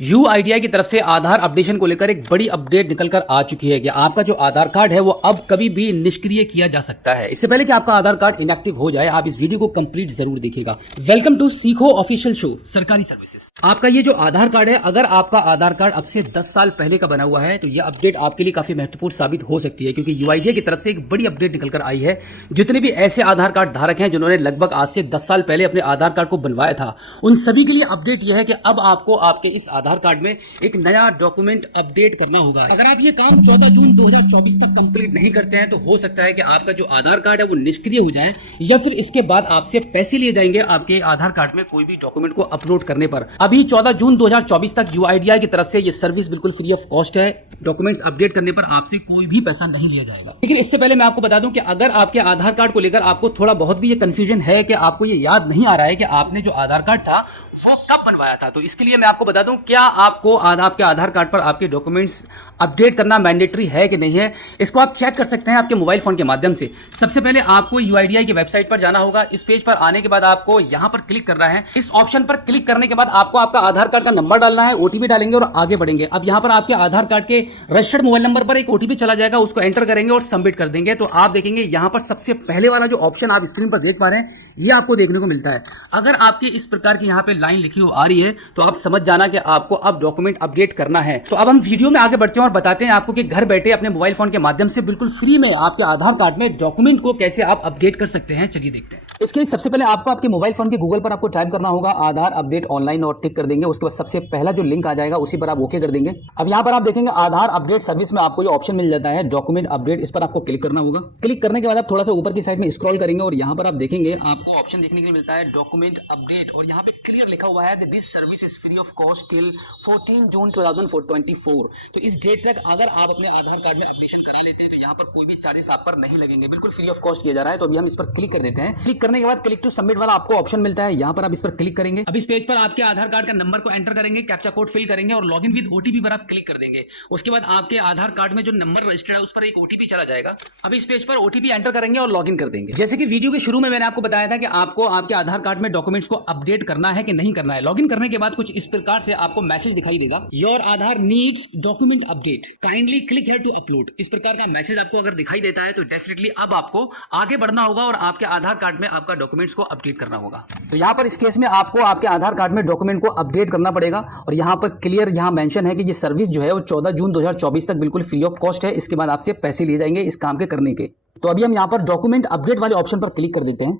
UIDAI की तरफ से आधार अपडेशन को लेकर एक बड़ी अपडेट निकल कर आ चुकी है कि आपका जो आधार कार्ड है वो अब कभी भी निष्क्रिय किया जा सकता है। इससे पहले कि आपका आधार कार्ड इनएक्टिव हो जाए, आप इस वीडियो को कंप्लीट जरूर देखिएगा। वेलकम टू सीखो ऑफिशियल शो सरकारी सर्विसेज। आपका ये जो आधार कार्ड है, अगर आपका आधार कार्ड अब से 10 साल पहले का बना हुआ है तो ये अपडेट आपके लिए काफी महत्वपूर्ण साबित हो सकती है, क्योंकि UIDAI की तरफ से एक बड़ी अपडेट निकल कर आई है। जितने भी ऐसे आधार कार्ड धारक हैं जिन्होंने लगभग आज से 10 साल पहले अपने आधार कार्ड को बनवाया था, उन सभी के लिए अपडेट यह है कि अब आपको आपके इस आधार कार्ड में एक नया डॉक्यूमेंट अपडेट करना होगा। अगर आप ये काम 14 जून 2024 तक कंप्लीट नहीं करते हैं तो हो सकता है कि आपका जो आधार कार्ड है वो निष्क्रिय हो जाए, या फिर इसके बाद आपसे पैसे लिए जाएंगे आपके आधार कार्ड में कोई भी डॉक्यूमेंट को अपलोड करने पर। अभी 14 जून 2024 तक UIDAI की तरफ से ये सर्विस बिल्कुल फ्री ऑफ कॉस्ट है। डॉक्यूमेंट्स अपडेट करने पर आपसे कोई भी पैसा नहीं लिया जाएगा। लेकिन इससे पहले मैं आपको बता दूं कि अगर आपके आधार कार्ड को लेकर आपको थोड़ा बहुत भी ये कंफ्यूजन है कि आपको ये याद नहीं आ रहा है कि आपने जो आधार कार्ड था वो कब बनवाया था, तो इसके लिए मैं आपको बता दूं, क्या आपको आपके आधार कार्ड पर आपके डॉक्यूमेंट्स अपडेट करना मैंडेटरी है कि नहीं है। इसको आप चेक कर सकते हैं आपके मोबाइल फोन के माध्यम से। सबसे पहले आपको UIDAI की वेबसाइट पर जाना होगा। इस पेज पर आने के बाद आपको यहां पर क्लिक करना है। इस ऑप्शन पर क्लिक करने के बाद आपको आपका आधार कार्ड का नंबर डालना है, OTP डालेंगे और आगे बढ़ेंगे। अब यहां पर आपके आधार कार्ड के रजिस्टर्ड मोबाइल नंबर पर एक OTP चला जाएगा, उसको एंटर करेंगे और सबमिट कर देंगे। तो आप देखेंगे यहां पर सबसे पहले वाला जो ऑप्शन आप स्क्रीन पर देख पा रहे हैं ये आपको देखने को मिलता है। अगर आपकी इस प्रकार की यहां पे लाइन लिखी हुई आ रही है तो आप समझ जाना कि आपको अब डॉक्यूमेंट अपडेट करना है। तो अब हम वीडियो में आगे बढ़ते हैं और बताते हैं आपको कि घर बैठे अपने मोबाइल फोन के माध्यम से बिल्कुल फ्री में आपके आधार कार्ड में डॉक्यूमेंट को कैसे आप अपडेट कर सकते हैं। चलिए देखते हैं। इसके लिए सबसे पहले आपको आपके मोबाइल फोन के गूगल पर आपको टाइप करना होगा आधार अपडेट ऑनलाइन और टिक कर देंगे। उसके बाद सबसे पहला जो लिंक आ जाएगा उसी पर आप ओके कर देंगे। अब यहाँ पर आप देखेंगे आधार अपडेट सर्विस में आपको ये ऑप्शन मिल जाता है डॉक्यूमेंट अपडेट। इस पर आपको क्लिक करना होगा। क्लिक करने के बाद आप थोड़ा सा ऊपर की साइड में स्क्रॉल करेंगे और यहाँ पर आप देखेंगे आपको ऑप्शन देखने के लिए मिलता है डॉक्यूमेंट अपडेट, और यहाँ पे क्लियर लिखा हुआ है this service is free of cost till 14 जून 2024। तो इस डेट तक अगर आप अपने आधार कार्ड में अपडेशन करा लेते हैं तो यहाँ पर कोई भी चार्जेस आप पर नहीं लगेंगे, बिल्कुल फ्री ऑफ कॉस्ट किया जा रहा है। तो अभी हम इस पर क्लिक कर देते हैं। क्लिक करने के बाद क्लिक टू सबमिट वाला आपको ऑप्शन मिलता है, यहाँ पर आप इस पर क्लिक करेंगे। अब इस पेज पर आपके आधार कार्ड का नंबर को एंटर करेंगे, कैप्चा कोड फिल करेंगे और लॉगिन विद OTP पर आप क्लिक कर देंगे। उसके बाद आपके आधार कार्ड में जो नंबर रजिस्टर्ड है उस पर एक OTP चला जाएगा। अब इस पेज पर OTP एंटर करेंगे और लॉगिन कर देंगे। जैसे कि वीडियो के शुरू में मैंने आपको बताया था कि आपको आपके आधार कार्ड में डॉक्यूमेंट्स को अपडेट करना है कि नहीं करना है। लॉगिन करने के बाद कुछ इस प्रकार से आपको मैसेज दिखाई देगा, your Aadhaar needs document update, kindly click here to upload. इस प्रकार का मैसेज आपको अगर दिखाई देता है तो डेफिनेटली अब आपको आगे बढ़ना होगा और आपके आधार कार्ड में आपका डॉक्यूमेंट्स को अपडेट करना होगा। तो यहाँ पर इस केस में आपको आपके आधार कार्ड में डॉक्यूमेंट को अपडेट करना पड़ेगा, और यहाँ पर क्लियर यहाँ मेंशन है कि ये सर्विस जो है वो 14 जून 2024 तक बिल्कुल फ्री ऑफ कॉस्ट है। इसके बाद आपसे पैसे लिए जाएंगे इस काम के करने के। तो अभी हम यहाँ पर डॉक्यूमेंट अपडेट वाले ऑप्शन पर क्लिक कर देते हैं।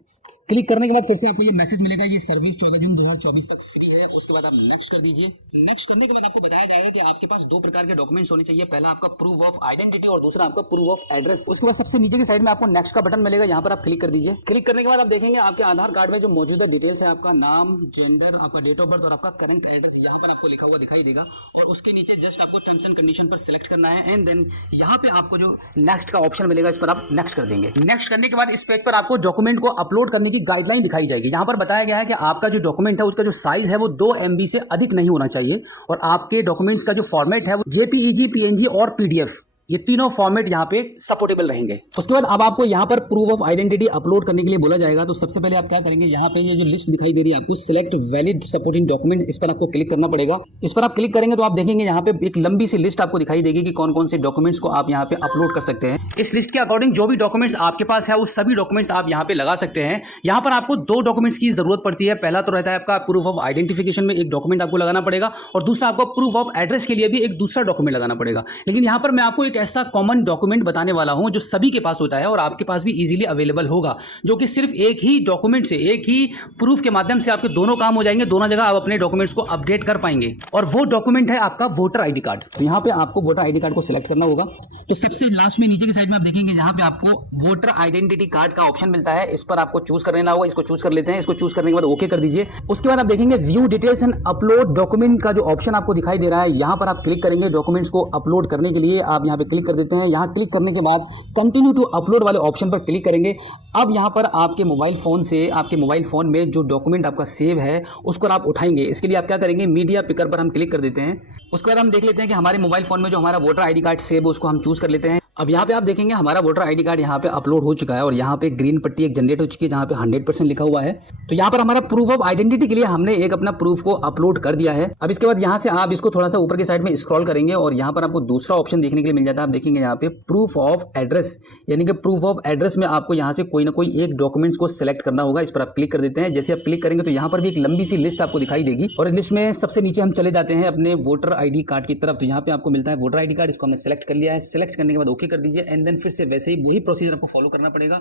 क्लिक करने के बाद फिर से आपको ये मैसेज मिलेगा, ये सर्विस 14 जून 2024 तक फ्री है। उसके बाद आप नेक्स्ट कर दीजिए। नेक्स्ट करने के बाद आपको बताया जाएगा कि आपके पास दो प्रकार के डॉक्यूमेंट्स होने चाहिए, पहला आपका प्रूफ ऑफ आइडेंटिटी और दूसरा आपका प्रूफ ऑफ एड्रेस। उसके बाद सबसे नीचे की साइड में आपको नेक्स्ट का बटन मिलेगा, यहाँ पर आप क्लिक कर दीजिए। क्लिक करने के बाद आप देखेंगे आपके आधार कार्ड में जो मौजूदा डिटेल्स है, आपका नाम, जेंडर, आपका डेट ऑफ बर्थ और आपका करंट एड्रेस यहाँ पर आपको लिखा हुआ दिखाई देगा, और उसके नीचे जस्ट आपको टर्म्स एंड कंडीशन पर सिलेक्ट करना है एंड देन यहाँ पे आपको जो नेक्स्ट का ऑप्शन मिलेगा इस पर आप नेक्स्ट कर देंगे। नेक्स्ट करने के बाद इस पेज पर आपको डॉक्यूमेंट को अपलोड करने की गाइडलाइन दिखाई जाएगी। यहाँ पर बताया गया है कि आपका जो डॉक्यूमेंट है उसका जो साइज है वो 2 MB से अधिक नहीं होना चाहिए, और आपके डॉक्यूमेंट्स का जो फॉर्मेट है वो JPEG, PNG और PDF, ये तीनों फॉर्मेट यहाँ पे सपोर्टेबल रहेंगे। उसके बाद अब आपको यहाँ पर प्रूफ ऑफ आइडेंटिटी अपलोड करने के लिए बोला जाएगा। तो सबसे पहले आप क्या करेंगे, यहाँ पे ये जो लिस्ट दिखाई दे रही है आपको सिलेक्ट वैलिड सपोर्टिंग डॉक्यूमेंट, इस पर आपको क्लिक करना पड़ेगा। इस पर आप क्लिक करेंगे तो आप देखेंगे यहाँ पे एक लंबी सी लिस्ट आपको दिखाई देगी कि कौन कौन से डॉक्यूमेंट्स को आप यहाँ पे अपलोड कर सकते हैं। इस लिस्ट के अकॉर्डिंग जो भी डॉक्यूमेंट्स आपके पास है वो सभी डॉक्यूमेंट्स आप यहाँ पे लगा सकते हैं। यहाँ पर आपको 2 डॉक्यूमेंट्स की जरूरत पड़ती है। पहला तो रहता है आपका प्रूफ ऑफ आइडेंटिफिकेशन में एक डॉक्यूमेंट आपको लगाना पड़ेगा, और दूसरा आपको प्रूफ ऑफ एड्रेस के लिए भी एक दूसरा डॉक्यूमेंट लगाना पड़ेगा। लेकिन यहाँ पर मैं आपको एक ऐसा कॉमन डॉक्यूमेंट बताने वाला हूं जो सभी के पास होता है और आपके पास भी इजीली अवेलेबल होगा, जो कि सिर्फ एक ही डॉक्यूमेंट से, एक ही प्रूफ के माध्यम से आपके दोनों काम हो जाएंगे। दोनों जगह आप अपने डॉक्यूमेंट्स को अपडेट कर पाएंगे, और वो डॉक्यूमेंट है आपका वोटर ID कार्ड। तो यहाँ पे आपको वोटर ID कार्ड को सिलेक्ट करना होगा। तो सबसे लास्ट में नीचे की साइड में आप देखेंगे यहाँ पे आपको वोटर आइडेंटिटी कार्ड का ऑप्शन मिलता है, इस पर आपको चूज कर लेना होगा। इसको चूज कर लेते हैं। इसको चूज करने के बाद ओके कर दीजिए। उसके बाद आप देखेंगे view details and upload document का जो ऑप्शन आपको दिखाई दे रहा है, यहाँ पर आप क्लिक करेंगे। डॉक्यूमेंट्स को अपलोड करने के लिए आप यहाँ पे क्लिक कर देते हैं। यहाँ क्लिक करने के बाद कंटिन्यू टू अपलोड वाले ऑप्शन पर क्लिक करेंगे। अब यहाँ पर आपके मोबाइल फोन से, आपके मोबाइल फोन में जो डॉक्यूमेंट आपका सेव है उसको आप उठाएंगे। इसके लिए आप क्या करेंगे, मीडिया पिकर पर हम क्लिक कर देते हैं। उसके बाद हम देख लेते हैं कि हमारे मोबाइल फोन में जो हमारा वोटर ID कार्ड सेव है उसको हम चूज कर लेते हैं। अब यहाँ पे आप देखेंगे हमारा वोटर आईडी कार्ड यहाँ पे अपलोड हो चुका है और यहाँ पे ग्रीन पट्टी एक जनरेट हो चुकी है जहाँ पे 100% लिखा हुआ है। तो यहाँ पर हमारा प्रूफ ऑफ आइडेंटिटी के लिए हमने एक अपना प्रूफ को अपलोड कर दिया है। अब इसके बाद यहाँ से आप इसको थोड़ा सा ऊपर की साइड में स्क्रॉल करेंगे और यहाँ पर आपको दूसरा ऑप्शन देखने के लिए मिल जाता है। आप देखेंगे यहाँ पे प्रूफ ऑफ एड्रेस, यानी कि प्रूफ ऑफ एड्रेस में आपको यहाँ से कोई ना कोई एक डॉक्यूमेंट्स को सिलेक्ट करना होगा। इस पर आप क्लिक कर देते हैं। जैसे आप क्लिक करेंगे तो यहाँ पर भी एक लंबी सी लिस्ट आपको दिखाई देगी और इस लिस्ट में सबसे नीचे हम चले जाते हैं अपने वोटर आईडी कार्ड की तरफ। तो यहाँ पे आपको मिलता है वोटर आईडी कार्ड, इसको हमने सेलेक्ट कर लिया है। सेलेक्ट करने के बाद ओके कर दीजिए एंड देन फिर से वैसे ही वही प्रोसीजर आपको फॉलो करना पड़ेगा।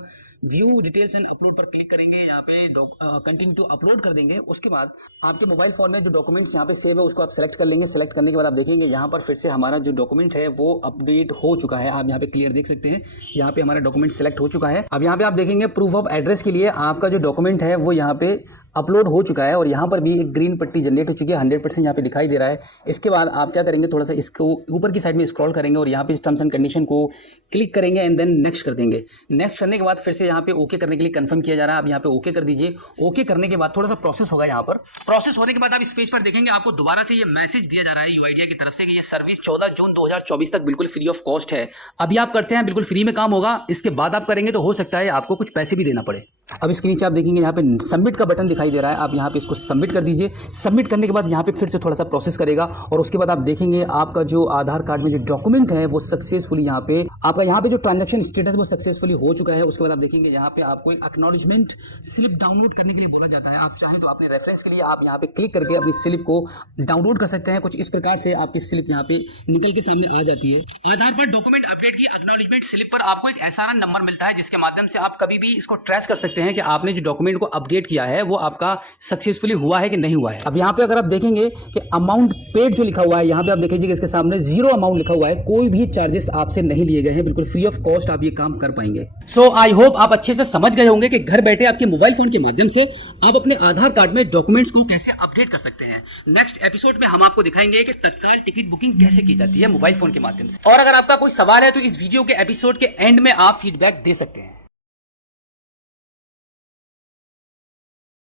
व्यू डिटेल्स एंड अपलोड पर क्लिक करेंगे, यहाँ पे कंटिन्यू टू अपलोड कर देंगे। उसके बाद आपके मोबाइल फोन में जो डॉक्यूमेंट्स यहाँ पे सेव है उसको आप सेलेक्ट कर लेंगे। सेलेक्ट करने के बाद आप देखेंगे यहाँ पर फिर से हमारा जो डॉक्यूमेंट है वो अपडेट हो चुका है। आप यहाँ पे क्लियर देख सकते हैं, यहाँ पे हमारा डॉक्यूमेंट सेलेक्ट हो चुका है। अब यहाँ पे आप देखेंगे प्रूफ ऑफ एड्रेस के लिए आपका जो डॉक्यूमेंट है वो यहाँ पे अपलोड हो चुका है और यहाँ पर भी एक ग्रीन पट्टी जनरेट हो चुकी है, 100% यहाँ पे दिखाई दे रहा है। इसके बाद आप क्या करेंगे, थोड़ा सा इसको ऊपर की साइड में स्क्रॉल करेंगे और यहाँ पे टर्म्स एंड कंडीशन को क्लिक करेंगे एंड देन नेक्स्ट कर देंगे। नेक्स्ट करने के बाद फिर से यहाँ पे ओके करने के लिए कंफर्म किया जा रहा है। आप यहाँ पे ओके कर दीजिए। ओके करने के बाद थोड़ा सा प्रोसेस होगा। यहाँ पर प्रोसेस होने के बाद आप इस पेज पर देखेंगे आपको दोबारा से ये मैसेज दिया जा रहा है यूआईडीआई की तरफ से कि ये सर्विस 14 जून 2024 तक बिल्कुल फ्री ऑफ कॉस्ट है। अभी आप करते हैं, बिल्कुल फ्री में काम होगा। इसके बाद आप करेंगे तो हो सकता है आपको कुछ पैसे भी देना पड़े। अब इसके नीचे आप देखेंगे यहाँ पे सबमिट का बटन दिखाई दे रहा है। आप यहाँ पे इसको सबमिट कर दीजिए। सबमिट करने के बाद यहाँ पे फिर से थोड़ा सा प्रोसेस करेगा और उसके बाद आप देखेंगे आपका जो आधार कार्ड में जो डॉक्यूमेंट है वो सक्सेसफुली यहाँ पे आपका यहाँ पे जो ट्रांजैक्शन स्टेटस वो सक्सेसफुली हो चुका है। उसके बाद आप देखेंगे यहाँ पे आपको एक एक्नॉलेजमेंट स्लिप डाउनलोड करने के लिए बोला जाता है। आप चाहें तो अपने रेफरेंस के लिए आप यहाँ पे क्लिक करके अपनी स्लिप को डाउनलोड कर सकते हैं। कुछ इस प्रकार से आपकी स्लिप यहाँ पे निकल के सामने आ जाती है। आधार पर डॉक्यूमेंट अपडेट की एक्नॉलेजमेंट स्लिप पर आपको एक SRN नंबर मिलता है जिसके माध्यम से आप कभी भी इसको ट्रेस कर सकते हैं कि आपने जो डॉक्यूमेंट को अपडेट किया है वो आपका सक्सेसफुली हुआ है कि नहीं हुआ है। अब यहाँ पे अगर आप देखेंगे कि अमाउंट पेड जो लिखा हुआ है यहाँ पे आप देखेंगे इसके सामने 0 अमाउंट लिखा हुआ है। कोई भी चार्जेस आपसे नहीं लिए गए हैं, बिल्कुल फ्री ऑफ कॉस्ट आप ये काम कर पाएंगे। सो आई होप आप अच्छे से समझ गए होंगे कि घर बैठे आपके मोबाइल फोन के माध्यम से आप अपने आधार कार्ड में डॉक्यूमेंट्स को कैसे अपडेट कर सकते हैं। नेक्स्ट एपिसोड में हम आपको दिखाएंगे कि तत्काल टिकट बुकिंग कैसे की जाती है मोबाइल फोन के माध्यम से। और अगर आपका कोई सवाल है तो इस वीडियो के एपिसोड के एंड में आप फीडबैक दे सकते हैं।